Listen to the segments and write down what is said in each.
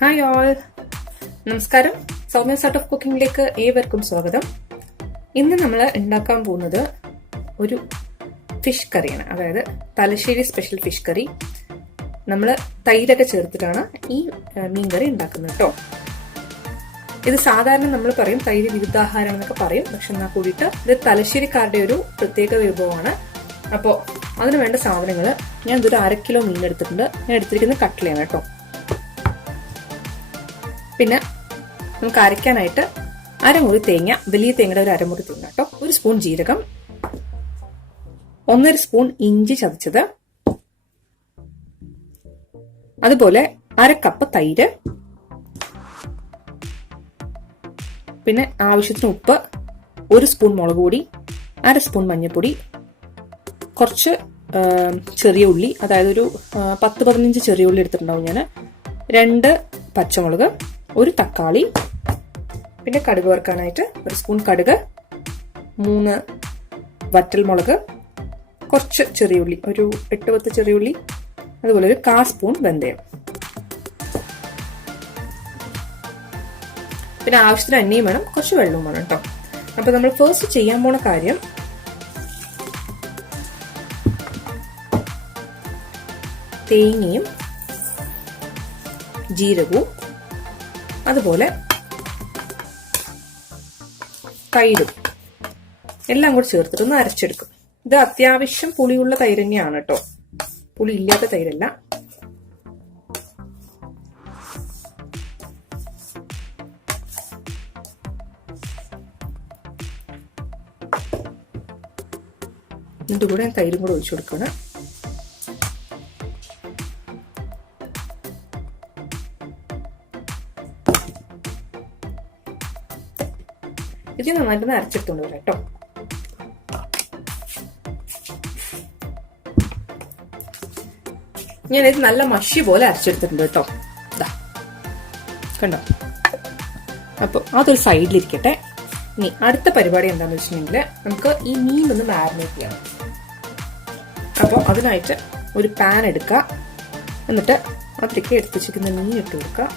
Hi all, നമസ്കാരം. Soumya's art of കുക്കിംഗിലേക്ക് ഏവർക്കും സ്വാഗതം. ഇന്ന് നമ്മൾ ഉണ്ടാക്കാൻ പോകുന്നത് ഒരു ഫിഷ് കറിയാണ്, അതായത് തലശ്ശേരി സ്പെഷ്യൽ ഫിഷ് കറി. നമ്മൾ തൈരൊക്കെ ചേർത്തിട്ടാണ് ഈ മീൻ കറി ഉണ്ടാക്കുന്നത് കേട്ടോ. ഇത് സാധാരണ നമ്മൾ പറയും തൈര് വിരുദ്ധാഹാരം എന്നൊക്കെ പറയും, പക്ഷെ എന്നാൽ കൂടിയിട്ട് ഇത് തലശ്ശേരിക്കാരുടെ ഒരു പ്രത്യേക വിഭവമാണ്. അപ്പോൾ അതിന് വേണ്ട സാധനങ്ങൾ, ഞാൻ ഇതൊരു 1/2 കിലോ മീൻ എടുത്തിട്ടുണ്ട്. ഞാൻ എടുത്തിരിക്കുന്നത് കട്ട്ലയാണ് കേട്ടോ. പിന്നെ നമുക്ക് അരയ്ക്കാനായിട്ട് അരമുറി തേങ്ങ, വലിയ തേങ്ങയുടെ ഒരു അരമുറി തേങ്ങ കേട്ടോ, 1 സ്പൂൺ ജീരകം, 1.5 സ്പൂൺ ഇഞ്ചി ചതച്ചത്, അതുപോലെ 1/2 കപ്പ് തൈര്, പിന്നെ ആവശ്യത്തിന് ഉപ്പ്, 1 സ്പൂൺ മുളക് പൊടി, 1/2 സ്പൂൺ മഞ്ഞൾപ്പൊടി, കുറച്ച് ചെറിയ ഉള്ളി, അതായത് ഒരു 10-15 ചെറിയ ഉള്ളി എടുത്തിട്ടുണ്ടാവും ഞാൻ, 2 പച്ചമുളക്, 1 തക്കാളി, പിന്നെ കടുക് വറുക്കാനായിട്ട് 1 സ്പൂൺ കടുക്, 3 വറ്റൽമുളക്, കുറച്ച് ചെറിയുള്ളി, ഒരു 8-10 ചെറിയുള്ളി, അതുപോലെ ഒരു 1/4 സ്പൂൺ വെന്തയം. പിന്നെ ആവശ്യത്തിന് എണ്ണയും വേണം, കുറച്ച് വെള്ളവും വേണം കേട്ടോ. അപ്പൊ നമ്മൾ ഫസ്റ്റ് ചെയ്യാൻ പോണ കാര്യം, തേങ്ങയും ജീരകവും അതുപോലെ തൈരും എല്ലാം കൂടി ചേർത്തിട്ടൊന്ന് അരച്ചെടുക്കും. ഇത് അത്യാവശ്യം പുളിയുള്ള തൈര് തന്നെയാണ് കേട്ടോ, പുളി ഇല്ലാത്ത തൈരല്ല. ഇതിന്റെ കൂടെ ഞാൻ തൈരും കൂടെ ഒഴിച്ചു കൊടുക്കണം. ഇത് നന്നായിട്ടൊന്ന് അരച്ചെടുത്തോണ്ട് വരാം കേട്ടോ. ഞാനിത് നല്ല മഷി പോലെ അരച്ചെടുത്തിട്ടുണ്ട് കേട്ടോ, കണ്ടോ. അപ്പൊ അതൊരു സൈഡിലിരിക്കട്ടെ. ഇനി അടുത്ത പരിപാടി എന്താണെന്ന് വെച്ചിട്ടുണ്ടെങ്കിൽ, നമുക്ക് ഈ മീൻ ഒന്ന് മാരിനേറ്റ് ചെയ്യണം. അപ്പോൾ അതിനായിട്ട് ഒരു പാൻ എടുക്കുക, എന്നിട്ട് അതിലേക്ക് എടുത്ത് വെച്ചിരിക്കുന്ന മീൻ ഇട്ട് കൊടുക്കുക.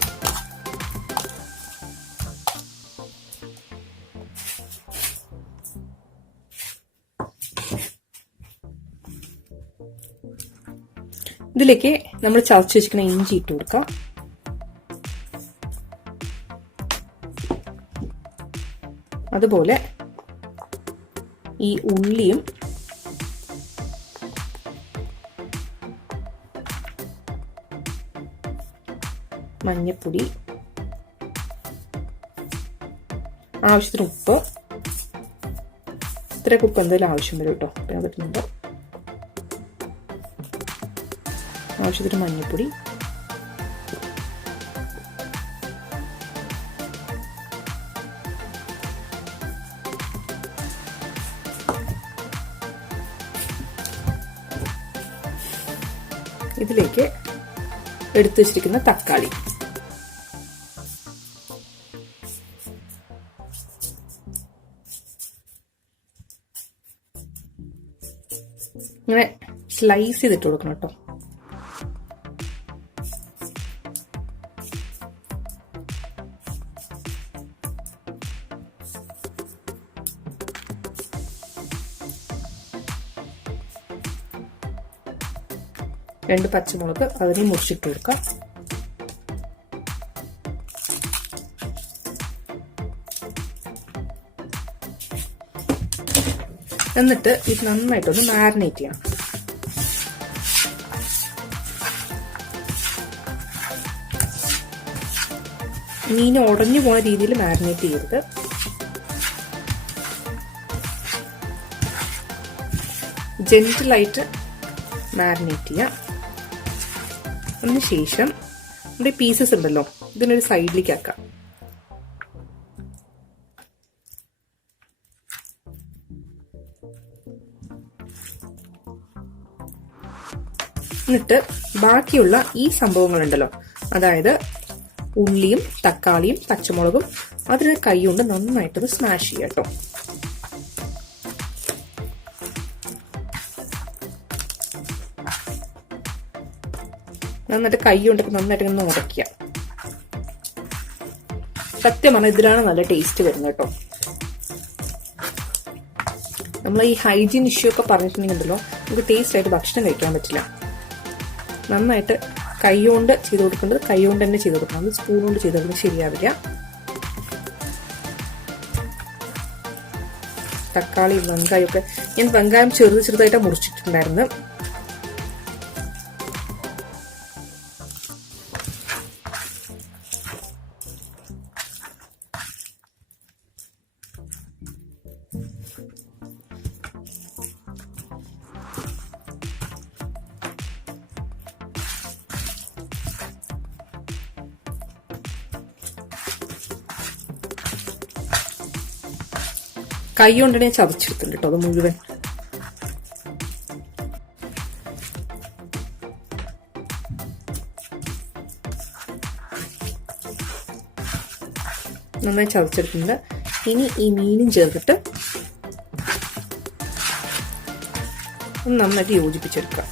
ഇതിലേക്ക് നമ്മൾ ചതച്ച് വെച്ചിരിക്കുന്ന ഇഞ്ചി ഇട്ട് കൊടുക്കാം. അതുപോലെ ഈ ഉള്ളിയും മഞ്ഞൾപ്പൊടി, ആവശ്യത്തിന് ഉപ്പ്, ഇത്രയൊക്കെ ഉപ്പ് എന്തെങ്കിലും ആവശ്യം വരും കേട്ടോ. പിന്നെ അതിട്ടുണ്ട് ആവശ്യത്തിന് മഞ്ഞൾപ്പൊടി, ഇതിലേക്ക് എടുത്തു വെച്ചിരിക്കുന്ന തക്കാളി, ഇങ്ങനെ സ്ലൈസ് ചെയ്തിട്ട് കൊടുക്കണം കേട്ടോ. രണ്ട് പച്ചമുളക് അതിനെ മുറിച്ചിട്ട് കൊടുക്കാം. എന്നിട്ട് ഇത് നന്നായിട്ടൊന്ന് മാരിനേറ്റ് ചെയ്യണം. മീൻ ഉടഞ്ഞു പോയ രീതിയിൽ മാരിനേറ്റ് ചെയ്യരുത്. ജെന്റിലായിട്ട് മാരിനേറ്റ് ചെയ്യാം. അതിനുശേഷം നമ്മുടെ പീസസ് ഉണ്ടല്ലോ, ഇതിനൊരു സൈഡിലേക്ക് ആക്കാം. എന്നിട്ട് ബാക്കിയുള്ള ഈ സംഭവങ്ങളുണ്ടല്ലോ, അതായത് ഉള്ളിയും തക്കാളിയും പച്ചമുളകും, അതിനെ കൈ കൊണ്ട് നന്നായിട്ടൊന്ന് സ്മാഷ് ചെയ്യാം കേട്ടോ. നന്നായിട്ട് കൈ കൊണ്ടൊക്കെ നന്നായിട്ട് ഇങ്ങനെ ഉടയ്ക്കുക. സത്യം പറഞ്ഞാൽ ഇതിലാണ് നല്ല ടേസ്റ്റ് വരുന്നത് കേട്ടോ. നമ്മൾ ഈ ഹൈജീൻ ഇഷ്യൂ ഒക്കെ പറഞ്ഞിട്ടുണ്ടെങ്കിലോ നമുക്ക് ടേസ്റ്റ് ആയിട്ട് ഭക്ഷണം കഴിക്കാൻ പറ്റില്ല. നന്നായിട്ട് കൈ കൊണ്ട് ചെയ്ത് കൊടുക്കേണ്ടത് കൈ കൊണ്ട് തന്നെ ചെയ്ത് കൊടുക്കണം. അത് സ്പൂൺ കൊണ്ട് ചെയ്ത് കൊടുക്കുന്നത് ശരിയാവില്ല. തക്കാളി വെങ്കായം ഒക്കെ ഞാൻ വെങ്കായം ചെറുതായിട്ട് മുറിച്ചിട്ടുണ്ടായിരുന്നു. കൈ കൊണ്ടാണ് ഞാൻ ചതച്ചെടുത്തിട്ടുണ്ട് കേട്ടോ അത് മുഴുവൻ. നന്നായി ചതച്ചെടുക്കുന്നുണ്ട്. ഇനി ഈ മീനും ചേർത്തിട്ട് നന്നായിട്ട് യോജിപ്പിച്ചെടുക്കാം.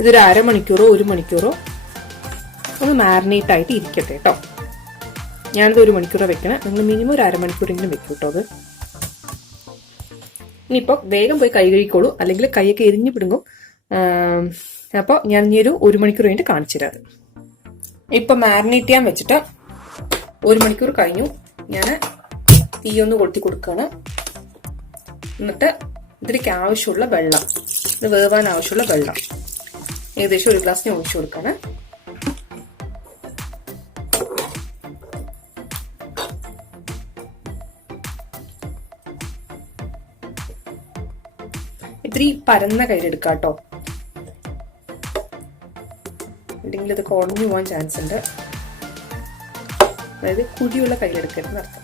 ഇതൊരു അരമണിക്കൂറോ 1 മണിക്കൂറോ ഒന്ന് മാരിനേറ്റ് ആയിട്ട് ഇരിക്കട്ടെ കേട്ടോ. ഞാനിത് 1 മണിക്കൂറോ വെക്കണം. നിങ്ങൾ മിനിമം ഒരു അരമണിക്കൂറെങ്കിലും വെക്കും കേട്ടോ അത്. ഇനിയിപ്പോൾ വേഗം പോയി കൈ കഴുകിക്കോളൂ, അല്ലെങ്കിൽ കൈയൊക്കെ എരിഞ്ഞു പിടുങ്ങും. അപ്പോൾ ഞാൻ ഇനി ഒരു 1 മണിക്കൂർ കഴിഞ്ഞിട്ട് കാണിച്ചു തരാം. ഇപ്പൊ മാരിനേറ്റ് ചെയ്യാൻ വെച്ചിട്ട് 1 മണിക്കൂർ കഴിഞ്ഞു. ഞാൻ തീയൊന്ന് കൊളുത്തി കൊടുക്കുകയാണ്. എന്നിട്ട് ഇതിലേക്ക് ആവശ്യമുള്ള വെള്ളം, ഇത് വേവാൻ ആവശ്യമുള്ള വെള്ളം ഏകദേശം 1 ഗ്ലാസ്സിന് ഒഴിച്ചു കൊടുക്കുകയാണ്. ഇത്തിരി പരന്ന കയ്യിലെടുക്കാം കേട്ടോ, അല്ലെങ്കിൽ ഇത് കുഴഞ്ഞു പോകാൻ ചാൻസ് ഉണ്ട്. അതായത് കുഴിയുള്ള കയ്യിലെടുക്കരുത് അർത്ഥം.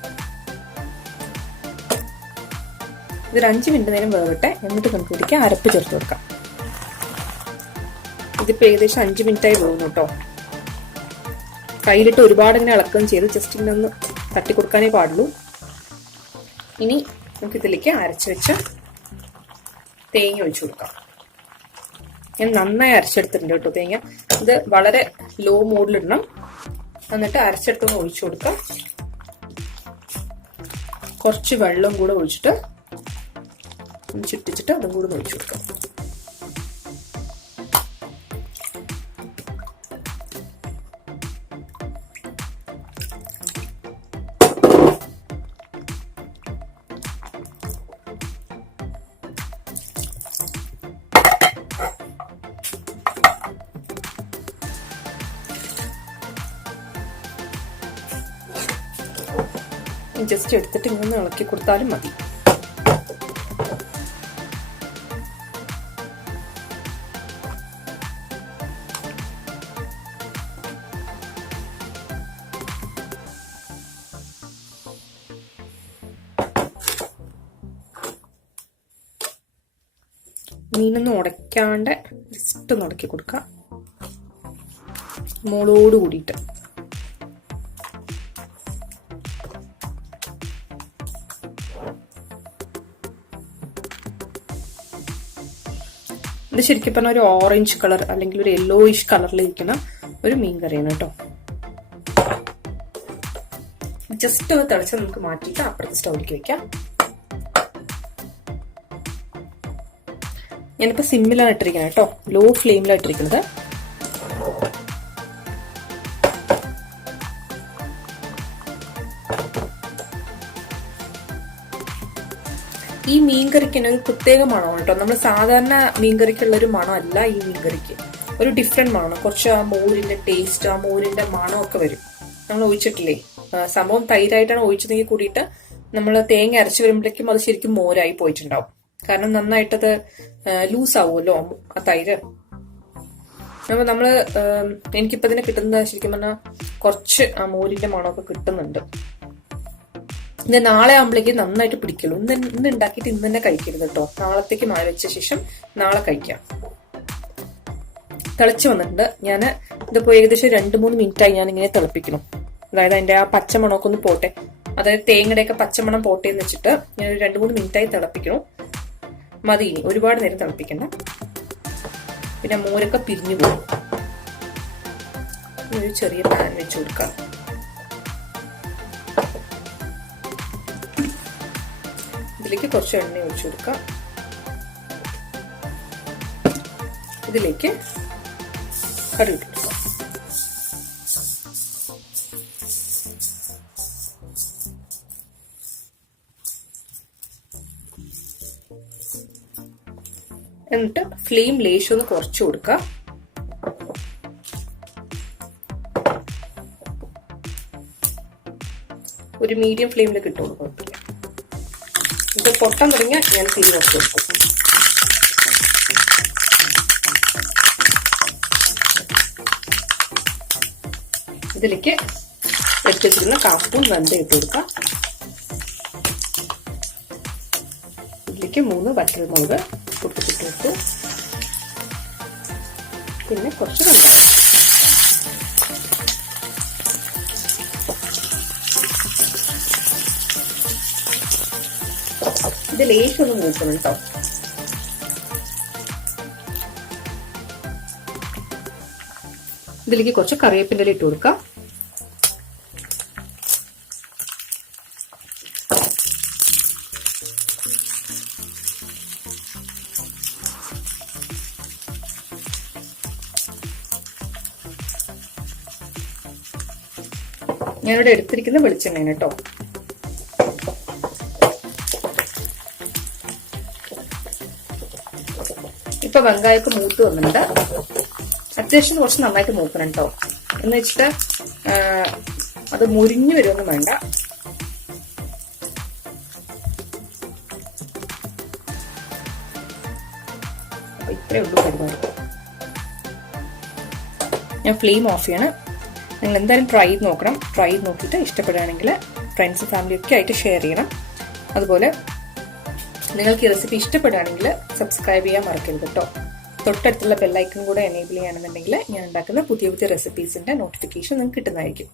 ഇതൊരു 5 മിനിറ്റ് നേരം വേവട്ടെ. എന്നിട്ട് നമുക്ക് ഇതിലേക്ക് അരപ്പ് ചേർത്ത് കൊടുക്കാം. ഇതിപ്പോൾ ഏകദേശം 5 മിനിറ്റായി പോകുന്നു കേട്ടോ. കയ്യിലിട്ട് ഒരുപാട് ഇങ്ങനെ ഇളക്കുകയും ചെയ്ത് ജസ്റ്റ് ഇങ്ങനെ ഒന്ന് തട്ടി കൊടുക്കാനേ പാടുള്ളൂ. ഇനി നമുക്ക് ഇതിലേക്ക് അരച്ച് വെച്ച തേങ്ങ ഒഴിച്ചു കൊടുക്കാം. ഞാൻ നന്നായി അരച്ചെടുത്തിട്ടുണ്ട് കേട്ടോ തേങ്ങ. ഇത് വളരെ ലോ മോഡിലിടണം. എന്നിട്ട് അരച്ചെടുത്തൊന്ന് ഒഴിച്ചു കൊടുക്കാം. കുറച്ച് വെള്ളം കൂടെ ഒഴിച്ചിട്ട് ചുറ്റിച്ചിട്ട് അതും കൂടെ ഒഴിച്ചു കൊടുക്കാം. ജസ്റ്റ് എടുത്തിട്ട് ഇങ്ങനെ ഇളക്കി കൊടുത്താലും മതി. മീനൊന്നും ഉടയ്ക്കാണ്ട് ജസ്റ്റ് ഒന്ന് ഉടക്കി കൊടുക്കാം, മോളോട് കൂടിയിട്ട്. ഇത് ശരിക്കും പറഞ്ഞാൽ ഒരു ഓറഞ്ച് കളർ അല്ലെങ്കിൽ ഒരു യെല്ലോയിഷ് കളറിലിരിക്കുന്ന ഒരു മീൻ കറിയാണ് കേട്ടോ. ജസ്റ്റ് ഒന്ന് തിളച്ച് നമുക്ക് മാറ്റിയിട്ട് അപ്പുറത്തെ സ്റ്റൗവിലേക്ക് വെക്കാം. ഞാനിപ്പോൾ സിമ്മിലാണ് ഇട്ടിരിക്കുന്നത് കേട്ടോ, ലോ ഫ്ലെയിമിലാണ് ഇട്ടിരിക്കുന്നത്. ഈ മീൻകറിക്ക് തന്നെ ഒരു പ്രത്യേക മണമാണ് കേട്ടോ. നമ്മൾ സാധാരണ മീൻകറിക്കുള്ള ഒരു മണം അല്ല ഈ മീൻകറിക്ക്, ഒരു ഡിഫറെന്റ് മണം. കുറച്ച് ആ മോരിന്റെ ടേസ്റ്റ്, ആ മോരിന്റെ മണമൊക്കെ വരും. നമ്മൾ ഒഴിച്ചിട്ടില്ലേ, സംഭവം തൈരായിട്ടാണ് ഒഴിച്ചതെങ്കിൽ കൂടിയിട്ട് നമ്മൾ തേങ്ങ അരച്ചു വരുമ്പോഴേക്കും അത് ശരിക്കും മോരായി പോയിട്ടുണ്ടാവും. കാരണം നന്നായിട്ടത് ലൂസ് ആവുമല്ലോ ആ തൈര്. അപ്പൊ നമ്മള് എനിക്കിപ്പോ ഇതിനെ കിട്ടുന്നത് ശരിക്കും പറഞ്ഞാൽ കുറച്ച് ആ മോരിന്റെ മണമൊക്കെ കിട്ടുന്നുണ്ട്. ഇന്ന് നാളെ ആകുമ്പോഴേക്കും നന്നായിട്ട് പിടിക്കുള്ളൂ. ഇന്ന് ഉണ്ടാക്കിയിട്ട് ഇന്ന് തന്നെ കഴിക്കരുത് കേട്ടോ. നാളത്തേക്ക് മാറി വെച്ച ശേഷം നാളെ കഴിക്കാം. തിളച്ച് വന്നിട്ടുണ്ട്. ഞാൻ ഇതിപ്പോ ഏകദേശം 2-3 മിനിറ്റായി ഞാൻ ഇങ്ങനെ തിളപ്പിക്കണം. അതായത് അതിന്റെ ആ പച്ചമണമൊക്കെ ഒന്ന് പോട്ടെ, അതായത് തേങ്ങയുടെയൊക്കെ പച്ചമണം പോട്ടെ എന്ന് വെച്ചിട്ട് ഞാൻ ഒരു 2-3 മിനിറ്റായി തിളപ്പിക്കണം. മതി, ഇനി ഒരുപാട് നേരം തിളപ്പിക്കണ്ട. പിന്നെ മോരൊക്കെ പിരിഞ്ഞു പോകും. ഒരു ചെറിയ പാൻ വെച്ച് കൊടുക്കാം. ഇതിലേക്ക് കുറച്ച് എണ്ണ ഒഴിച്ചു കൊടുക്കാം. ഇതിലേക്ക് കറി ഇട്ട് കൊടുക്കാം. എന്നിട്ട് ഫ്ലെയിം ലേശം ഒന്ന് കുറച്ച് കൊടുക്കുക. ഒരു മീഡിയം ഫ്ലെയിമിലേക്ക് ഇട്ട് കൊടുക്കും. ഇത് പൊട്ടാൻ തുടങ്ങിയാൽ ഞാൻ തീ കുറച്ച് കൊടുക്കും. ഇതിലേക്ക് എടുത്ത് വെച്ചിരുന്ന 1/2 സ്പൂൺ വെന്തം ഇട്ട് കൊടുക്കാം. ഇതിലേക്ക് 3 ബട്ടർമിൽക്ക് പൊട്ടിച്ചിട്ട് വെച്ചു. പിന്നെ കുറച്ച് വെള്ളം. ഇത് ലേശം ഒന്ന് മൂക്കണം കേട്ടോ. ഇതിലേക്ക് കുറച്ച് കറിവേപ്പിൻ്റെ ഇല ഇട്ട് കൊടുക്കാം. ഞാനിവിടെ എടുത്തിരിക്കുന്ന വെളിച്ചെണ്ണയാണ് കേട്ടോ. ഇപ്പൊ വെങ്കായൊക്കെ മൂത്ത് വന്നിട്ടുണ്ട്. അത്യാവശ്യം കുറച്ച് നന്നായിട്ട് മൂക്കണം കേട്ടോ. എന്ന് വെച്ചിട്ട് അത് മുരിഞ്ഞു വരുമൊന്നും വേണ്ട. ഇത്രയേ ഉള്ളൂ പരിപാടി. ഞാൻ ഫ്ലെയിം ഓഫ് ചെയ്യണം. നിങ്ങൾ എന്തായാലും ട്രൈ ചെയ്ത് നോക്കണം. ട്രൈ ചെയ്ത് നോക്കിയിട്ട് ഇഷ്ടപ്പെടുകയാണെങ്കിൽ ഫ്രണ്ട്സ് ഫാമിലിയൊക്കെ ആയിട്ട് ഷെയർ ചെയ്യണം. അതുപോലെ നിങ്ങൾക്ക് ഈ റെസിപ്പി ഇഷ്ടപ്പെടുകയാണെങ്കിൽ സബ്സ്ക്രൈബ് ചെയ്യാൻ മറക്കരുത് കേട്ടോ. തൊട്ടടുത്തുള്ള ബെല്ലൈക്കൺ കൂടെ എനേബിൾ ചെയ്യുകയാണെന്നുണ്ടെങ്കിൽ ഞാൻ ഉണ്ടാക്കുന്ന പുതിയ പുതിയ റെസിപ്പീസിന്റെ നോട്ടിഫിക്കേഷൻ നിങ്ങൾക്ക് കിട്ടുന്നതായിരിക്കും.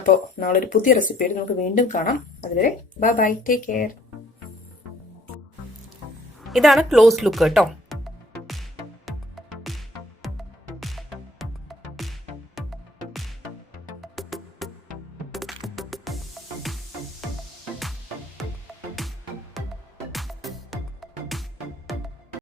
അപ്പോൾ നാളെ ഒരു പുതിയ റെസിപ്പിയായിട്ട് നമുക്ക് വീണ്ടും കാണാം. അതുവരെ ബൈ ബൈ, ടേക്ക് കെയർ. ഇതാണ് ക്ലോസ് ലുക്ക് കേട്ടോ.